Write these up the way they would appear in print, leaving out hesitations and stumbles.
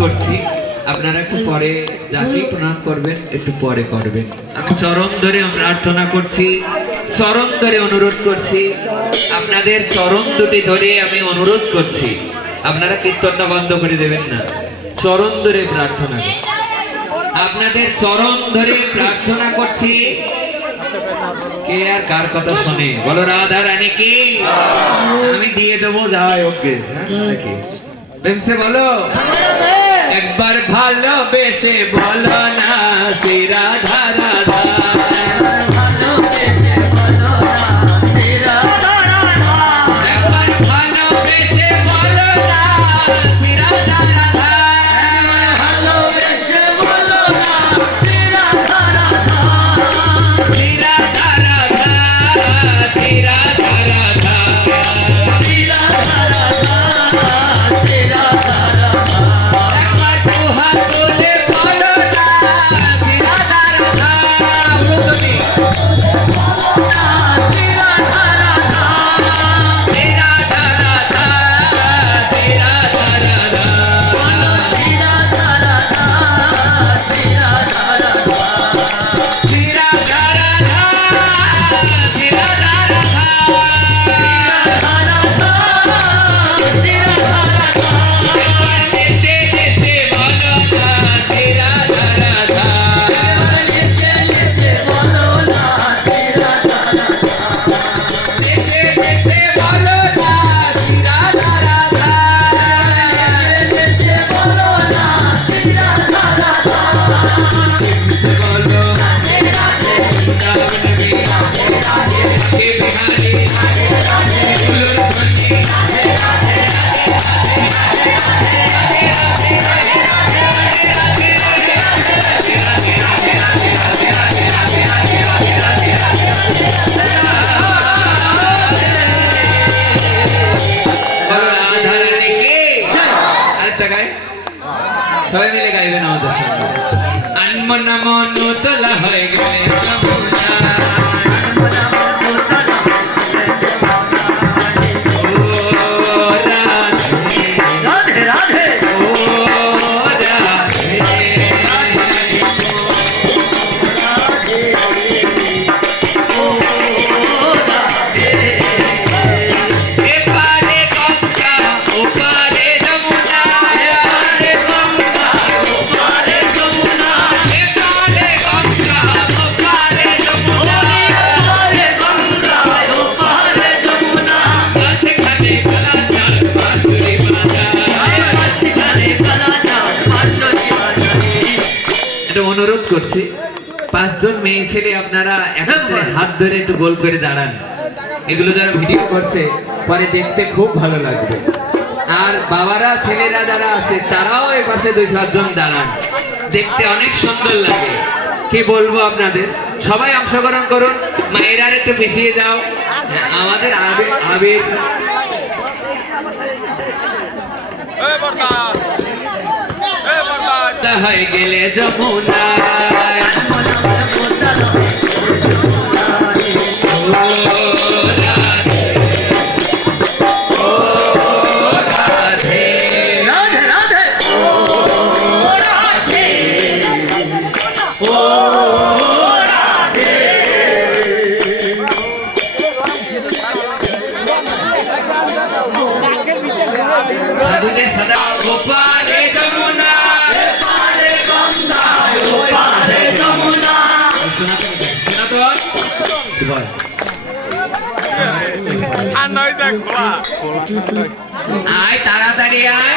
করছি আপনারা একটু পরে যাকে প্রণাম করবেন একটু পরে করবেন। আমি চরণ ধরে প্রার্থনা করছি, চরণ ধরে অনুরোধ করছি, আপনাদের চরণ দুটি ধরে আমি অনুরোধ করছি, আপনারা কীর্তনটা বন্ধ করে দেবেন না। চরণ ধরে প্রার্থনা করছি, আপনাদের চরণ ধরে প্রার্থনা করছি। কে আর কার কথা শুনে বলো? রাধা রানী কি? আমি দিয়ে দেবো যাওয়াই ওকে নাকি প্রেমসে বলো একবার ভালোবেসে বলো না শ্রী রাধা রাধা। সবাই মিলে গাইবেন আমাদের সঙ্গে। আনমনা মন তোলা হয়ে গেলে অনুরোধ করছি, 5 জন মেয়ে ছেলে আপনারা একত্রে হাত ধরে একটু গোল করে দাঁড়ান। এগুলো যারা ভিডিও করছে পরে দেখতে খুব ভালো লাগবে। আর বাবারা ছেলেরা যারা আছে তারাও এই পাশে 2-4 জন দাঁড়ান, দেখতে অনেক সুন্দর লাগে। কি বলবো আপনাদের, সবাই অংশগ্রহণ করুন। মায়েরা একটু পিছিয়ে যাও, আমাদের আবির হয়ে গেলে যমুনা সাধুদের সাদা গোপালে যমুনা আয় তাড়াতাড়ি আয়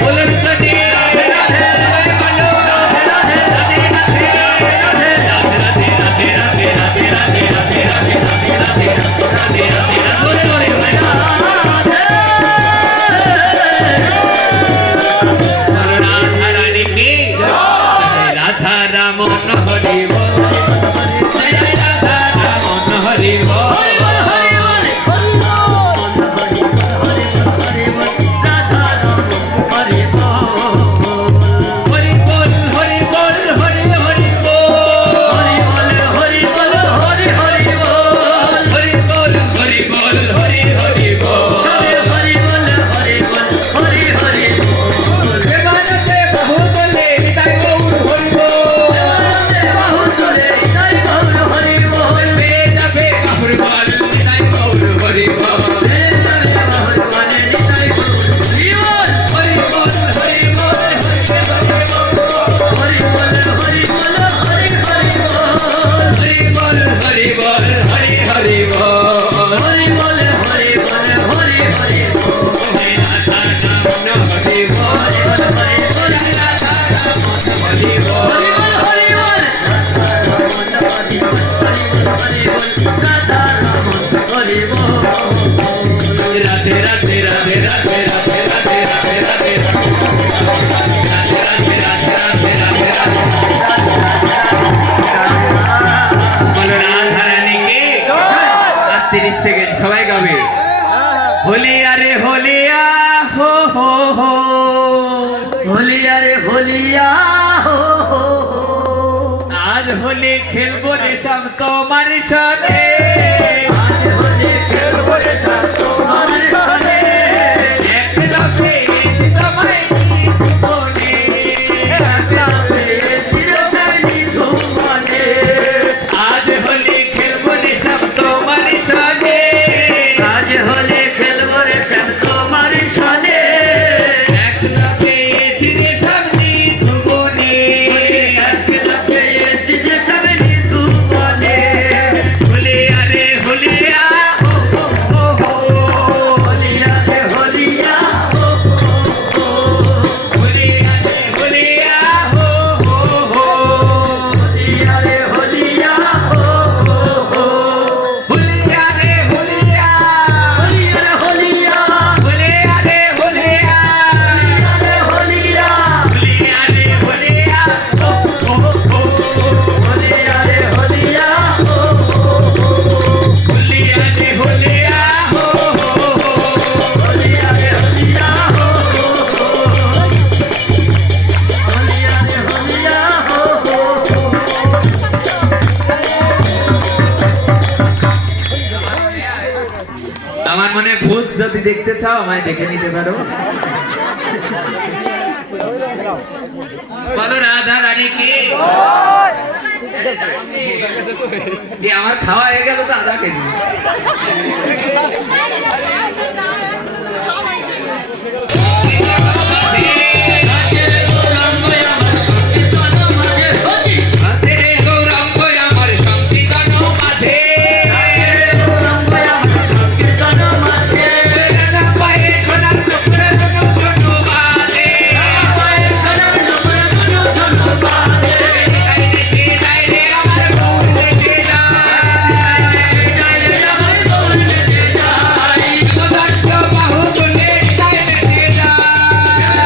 বলুন তো রে, সবাই বলো। রাধা রানী কি রাধা রামন হরি বল, রাধা রামন হরি বল। হরি বল হরি বল হরি হরি বল, হরি বল হরি বল হরি হরি বল। দেবানন্দে বাহুতলে নিতাই গৌর হরি বল, বেড়ে যাবে বাহুর বল নিতাই গৌর হরি বল। হরি বল হরি বল হরি বল হরি বল হরি হরি বল। রাধা রামন হরি বল, রাধা রামন হরি বল। রাধে রাধে রাধে রাধে রাধে রাধে রাধে রাধে বলো রাধা রানীকে। আর 30 সেকেন্ড সবাই গাবে। হোলিয়া রে হোলিয়া হো হো হো, হোলিয়া রে হোলিয়া হো হো হো, আজ হোলি খেলবো রে সব তোমার সাথে। আজ হোলি খেলবো রে সব তোমার সাথে। একলা পেয়েছি তোমায় জীবনে, একলা পেয়েছি রে সাইনি ধুমানে। আজ হোলি খেলবো রে সব তোমার সাথে। আজ হোলি খেলবো রে সব তোমার সাথে। একলা পেয়েছি রে সব জীবনে, একলা পেয়েছি যে সাইনি ধুমানে। হোলিয়া রে হোলিয়া হো হো হো হো, হোলিয়া রে হোলিয়া হো হো হো, হোলিয়া রে হোলিয়া হো হো হো, হোলিয়া রে হোলিয়া হো হো হো, হোলিয়া রে হোলিয়া, হোলিয়া রে হোলিয়া, হোলিয়া রে হোলিয়া, হোলিয়া রে হোলিয়া, হোলিয়া রে হোলিয়া হো হো হো, হোলিয়া রে হোলিয়া হো হো হো, হোলিয়া রে হোলিয়া হো হো হো, হোলিয়া রে হোলিয়া হো হো হো, হোলিয়া রে হোলিয়া হো হো হো। আমার মনে হয় ভূত যদি দেখতে চাও আমায় দেখে নিতে পারো। বলো রাধা রানী কি। আমার খাওয়া হয়ে গেল তো আধা কেজি। রাধে গৌরাঙ্গ আমার সংকীর্তন মাঝে, রাধা পায়ে সোনার টুকরা ধনু বাজে। যাই রে আমার গৌর দেখে যায়, বাহু তুলে যাই রে যায়।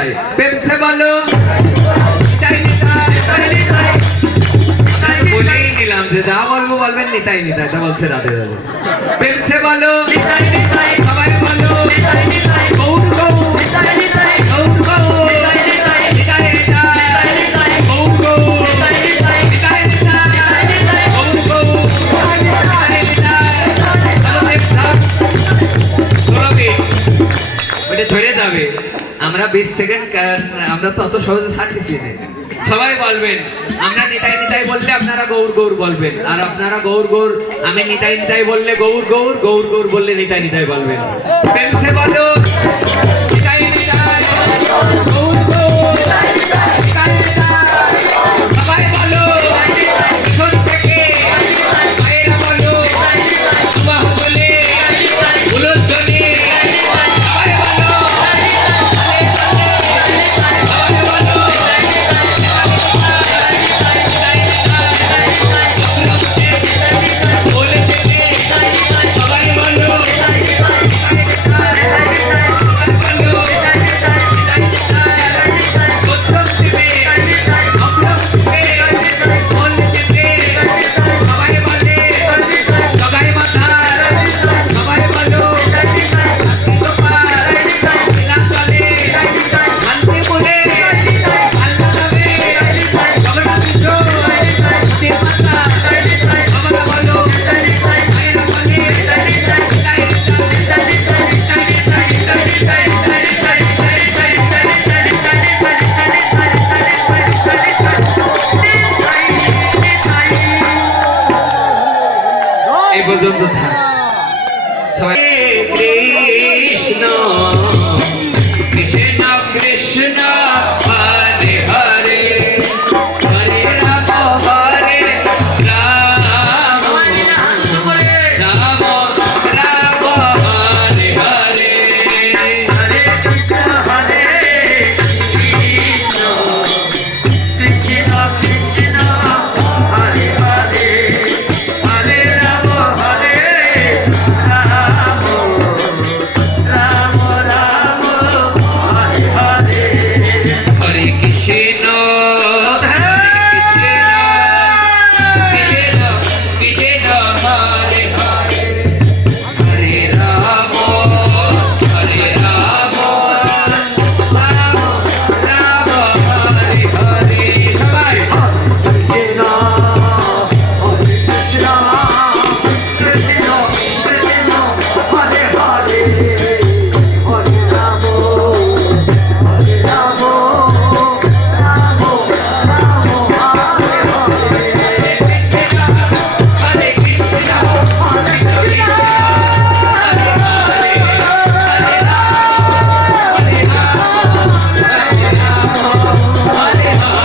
নিতাই প্রেম সে বলো নিতাই নিতাই আমি বলেই নিলাম যে যা বলবো বলবেন নিতাই নিতাই তা বলছে রাধে রাধে প্রেম সে বলো নিতাই নিতাই সবাই বলো নিতাই নিতাই গৌর গৌর নিতাই নিতাই গৌর গৌর নিতাই নিতাই নিতাই নিতাই নিতাই গৌর গৌর নিতাই নিতাই নিতাই নিতাই গৌর গৌর নিতাই নিতাই চলো দেব ধাম চলো গে ওটা ধরে যাবে আমরা 20 সেকেন্ড আমরা তো অত সহজে ছাড়তেছি না সবাই বলবেন আমরা নিতাই নিতাই বললে আপনারা গৌর গৌর বলবেন আর আপনারা গৌর গৌর আমি নিতাই নিতাই বললে গৌর গৌর গৌর গৌর বললে নিতাই নিতাই বলবেন প্রেম সে বলো নিতাই নিতাই গৌর গৌর নিতাই নিতাই সবাই বলো পিছন থেকে মায়েরা বলো বাহ বলে উলুধ্বনি সবাই বলো এই পর্যন্ত থাক সবাই কৃষ্ণ কৃষ্ণ কৃষ্ণ হরে হরে হরে রাম হরে রাম রাম রাম হরে হরে হরে কৃষ্ণ হরে কৃষ্ণ কৃষ্ণ কৃষ্ণ হরে হরে হরে রাম হরে রাম রাম রাম হরে হরে হরে কৃষ্ণ কৃষ্ণ কৃষ্ণ হরে হরে হরে রাম হরে রাম রাম রাম হরে হরে সবাই কৃষ্ণ হরে কৃষ্ণ কৃষ্ণ কৃষ্ণ হরে হরে হরে রাম রাম রাম হরে হরে হরে কৃষ্ণ হরে কৃষ্ণ হরে হরে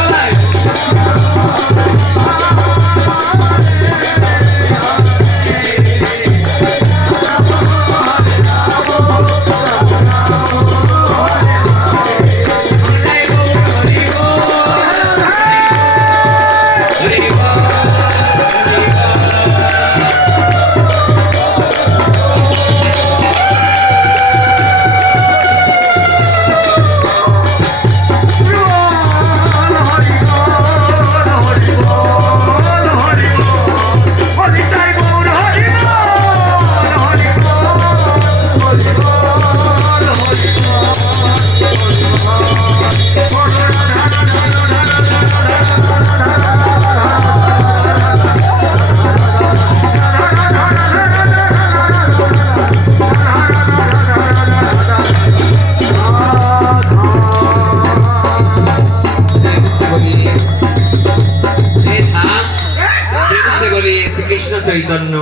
হরে রাম হরে রাম সবাই শ্রীকৃষ্ণ চৈতন্য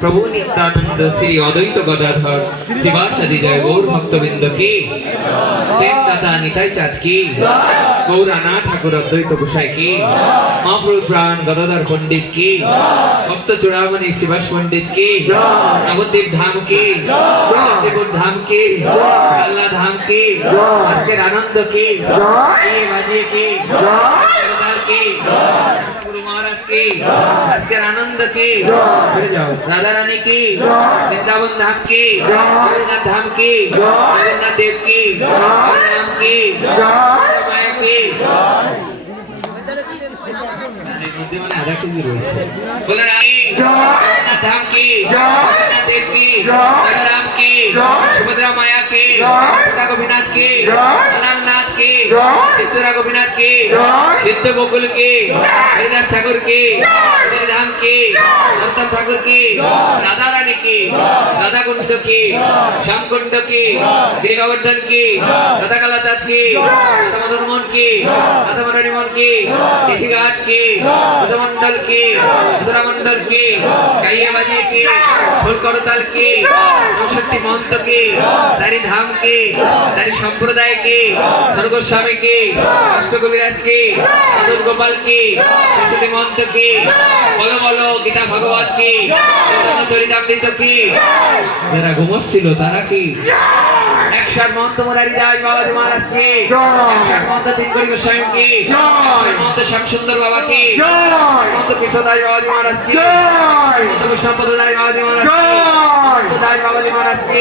প্রভু নিত্যানন্দ শ্রী অদ্বৈত গদাধর শিবাসাদি জয় গৌর ভক্তবৃন্দ কি প্রেম দাতা নিতাই চাঁদ কি গৌরানা ঠাকুর অদ্বৈত গোসাই কি মহাপ্রভু প্রাণ গদাধর পণ্ডিত কি ভক্ত চূড়ামণি শিবাস পণ্ডিত কি নবদ্বীপ ধাম কি দেবুর ধাম কি আল্লাহ ধাম কি আজকের আনন্দ কি বাজিয়ে কি কি গুরু মহারাজ কি আজকের আনন্দ কি সরে যাও রাধা রানী কি বৃন্দাবন ধাম কি জগন্নাথ ধাম কি জগন্নাথ দেব কি রাম কি মায়া কি আধা কেজি রয়েছে বলে রানী জগন্নাথ ধাম কি জগন্নাথ দেব কি রাম কি সুভদ্রা মায়া কি ছোটা গোপীনাথ কি লালনাথ কি চিত্রা গোপীনাথ কি সিদ্ধ গোকুল কি হরিদাস ঠাকুর কি ধাম কি নর্তন ঠাকুর কি রাধা রানী কি রাধা কুণ্ড কি শ্যামকুণ্ড কি গিরিগোবর্ধন কি রাধা কালাচাঁদ কি রাধা মদন মোহন কি রাধা মরারি মোহন কি ঋষিঘাট কি মন্ডল কি মধুরা মন্ডল কি গাইয়া বাজিয়ে কি ফুলকরতাল কি 64 মহন্ত কি চারি ধাম কি চারি সম্প্রদায় কি স্বর্গস্বামী কি অষ্টকবিরাজ কি মদন গোপাল কি 64 মহন্ত কি বলো বলো গীতা ভগবত কি চৈতন্য চরিতামৃত কি যারা ঘুমোচ্ছিল তারা কি 100 মহন্ত মুরারি দাস বাবাজি মহারাজ কি 100 মহন্ত তিনকড়ি গোস্বামী কি 100 মহন্ত শ্যামসুন্দর বাবা কি মহন্ত কৃষ্ণদাস বাবাজি মহারাজ কি মহন্ত কৃষ্ণপদ দাস বাবাজি মহারাজ কি মহন্ত দাস বাবাজি মহারাজ কি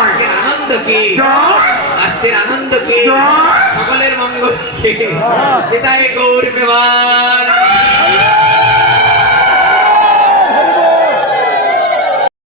আজকের আনন্দ কি আজকের আনন্দ কি সকলের মঙ্গল কি পিতায় গৌর প্রেমান